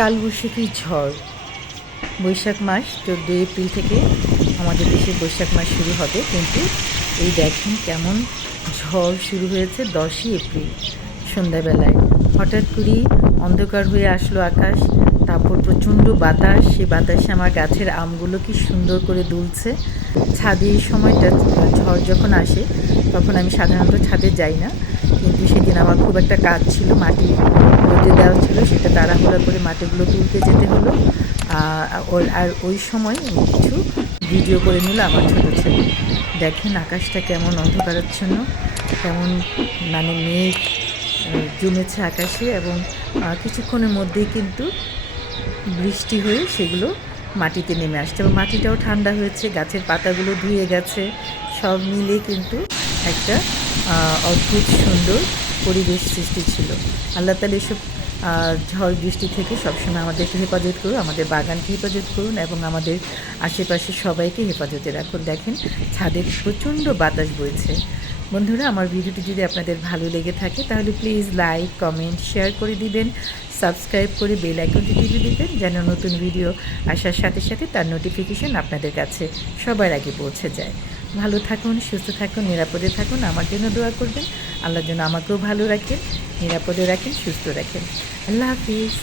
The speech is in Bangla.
কালবৈশাখী ঝড়। বৈশাখ মাস 14 এপ্রিল থেকে আমাদের দেশে বৈশাখ মাস শুরু হবে, কিন্তু এই দেখেন কেমন ঝড় শুরু হয়েছে 10ই এপ্রিল সন্ধ্যাবেলায়। হঠাৎ করেই অন্ধকার হয়ে আসলো আকাশ, তারপর প্রচণ্ড বাতাস। সেই বাতাসে আমার গাছের আমগুলো কি সুন্দর করে দুলছে। ছাদে এই সময়টা ঝড় যখন আসে তখন আমি সাধারণত ছাদে যাই না, কিন্তু সেদিন আমার খুব একটা কাজ ছিল, মাটি রোদে দেওয়া ছিল, সেটা তাড়াহুড়া করে মাটিগুলো তুলতে যেতে হলো। আর ওই সময় কিছু ভিডিও করে নিল আমার ছোটো ছেলে। দেখেন আকাশটা কেমন অন্ধকারাচ্ছন্ন, কেমন মানে মেঘ জমেছে আকাশে, এবং কিছুক্ষণের মধ্যেই কিন্তু বৃষ্টি হয়ে সেগুলো মাটিতে নেমে আসছে, এবং মাটিটাও ঠান্ডা হয়েছে, গাছের পাতাগুলো ধুয়ে গেছে। সব মিলে কিন্তু একটা অদ্ভুত সুন্দর পরিবেশ সৃষ্টি ছিল। আল্লাহ তাআলা এসব ঝড় বৃষ্টি থেকে সবসময় আমাদেরকে হেফাজত করুন, আমাদের বাগানকে হেফাজত করুন, এবং আমাদের আশেপাশে সবাইকে হেফাজতে রাখুন। দেখেন ছাদে প্রচণ্ড বাতাস বইছে। বন্ধুরা, আমার ভিডিওটি যদি আপনাদের ভালো লেগে থাকে তাহলে প্লিজ লাইক, কমেন্ট, শেয়ার করে দিবেন, সাবস্ক্রাইব করে বেল আইকনটি টিপে দিবেন, যেন নতুন ভিডিও আসার সাথে সাথে তার নোটিফিকেশন আপনাদের কাছে সবার আগে পৌঁছে যায়। ভালো থাকুন, সুস্থ থাকুন, নিরাপদে থাকুন। আমার জন্য দোয়া করবেন, আল্লাহর জন্য আমাকেও ভালো রাখেন, নিরাপদে রাখেন, সুস্থ রাখেন। আল্লাহ হাফিজ।